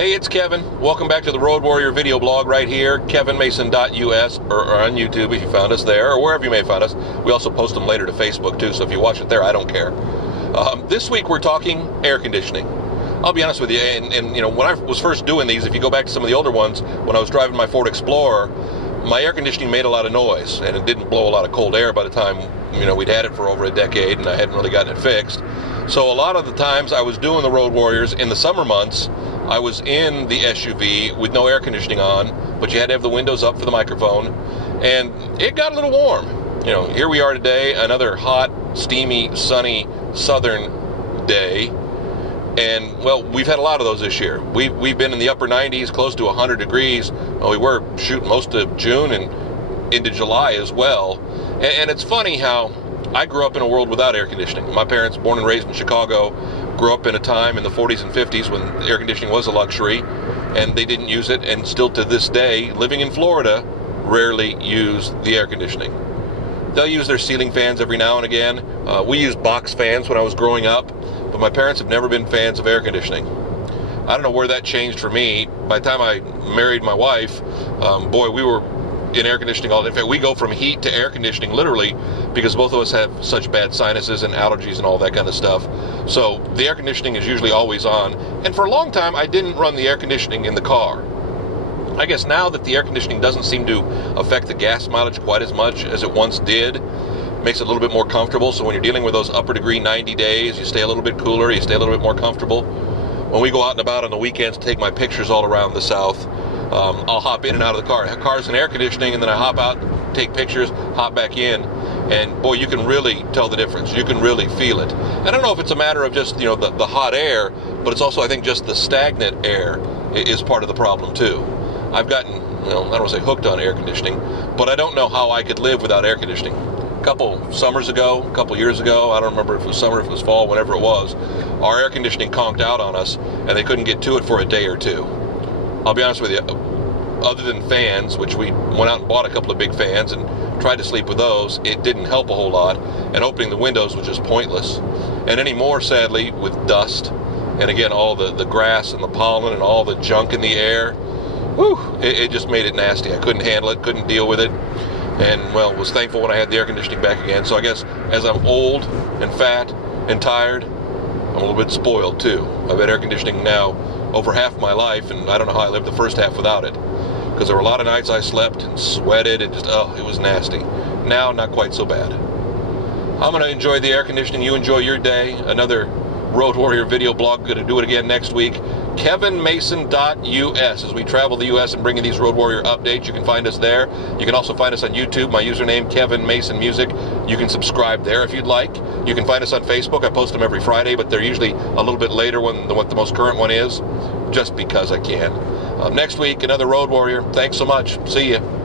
Hey, it's Kevin. Welcome back to the Road Warrior video blog right here, kevinmason.us, or on YouTube if you found us there, or wherever you may have found us. We also post them later to Facebook too, so if you watch it there, I don't care. This week we're talking air conditioning. I'll be honest with you, and you know, when I was first doing these, if you go back to some of the older ones, when I was driving my Ford Explorer, my air conditioning made a lot of noise, and it didn't blow a lot of cold air by the time, you know, we'd had it for over a decade, and I hadn't really gotten it fixed. So a lot of the times I was doing the Road Warriors in the summer months, I was in the SUV with no air conditioning on, but you had to have the windows up for the microphone, and it got a little warm. You know, here we are today, another hot, steamy, sunny, southern day, and, well, we've had a lot of those this year. We've been in the upper 90s, close to 100 degrees. Well, we were shooting most of June and into July as well. And it's funny how I grew up in a world without air conditioning. My parents, born and raised in Chicago, grew up in a time in the 40s and 50s when air conditioning was a luxury, and they didn't use it, and still to this day, living in Florida, rarely use the air conditioning. They'll use their ceiling fans every now and again. We used box fans when I was growing up, but my parents have never been fans of air conditioning. I don't know where that changed for me. By the time I married my wife, boy, we were in air conditioning all day. In fact, we go from heat to air conditioning literally because both of us have such bad sinuses and allergies and all that kind of stuff. So the air conditioning is usually always on. And for a long time, I didn't run the air conditioning in the car. I guess now that the air conditioning doesn't seem to affect the gas mileage quite as much as it once did, makes it a little bit more comfortable. So when you're dealing with those upper degree 90 days, you stay a little bit cooler, you stay a little bit more comfortable. When we go out and about on the weekends to take my pictures all around the South, I'll hop in and out of the car. The car's in air conditioning, and then I hop out, take pictures, hop back in, and boy, you can really tell the difference. You can really feel it. I don't know if it's a matter of just, you know, the hot air, but it's also, I think, just the stagnant air is part of the problem too. I've gotten, you know, I don't want to say hooked on air conditioning, but I don't know how I could live without air conditioning. A couple summers ago, a couple years ago, I don't remember if it was summer, if it was fall, whenever it was, our air conditioning conked out on us, and they couldn't get to it for a day or two. I'll be honest with you, other than fans, which we went out and bought a couple of big fans and tried to sleep with those, it didn't help a whole lot, and opening the windows was just pointless. And anymore, sadly, with dust, and again, all the grass and the pollen and all the junk in the air, whew, it just made it nasty. I couldn't handle it, couldn't deal with it, and, well, was thankful when I had the air conditioning back again. So I guess as I'm old and fat and tired, I'm a little bit spoiled too. I've had air conditioning now over half my life, and I don't know how I lived the first half without it, because there were a lot of nights I slept and sweated and just, oh, it was nasty. Now, not quite so bad. I'm going to enjoy the air conditioning. You enjoy your day. Another Road Warrior video blog. Going to do it again next week. kevinmason.us. As we travel the U.S. and bring you these Road Warrior updates, you can find us there. You can also find us on YouTube. My username, Kevin Mason Music. You can subscribe there if you'd like. You can find us on Facebook. I post them every Friday, but they're usually a little bit later than what the most current one is, just because I can. Next week, another Road Warrior. Thanks so much. See you.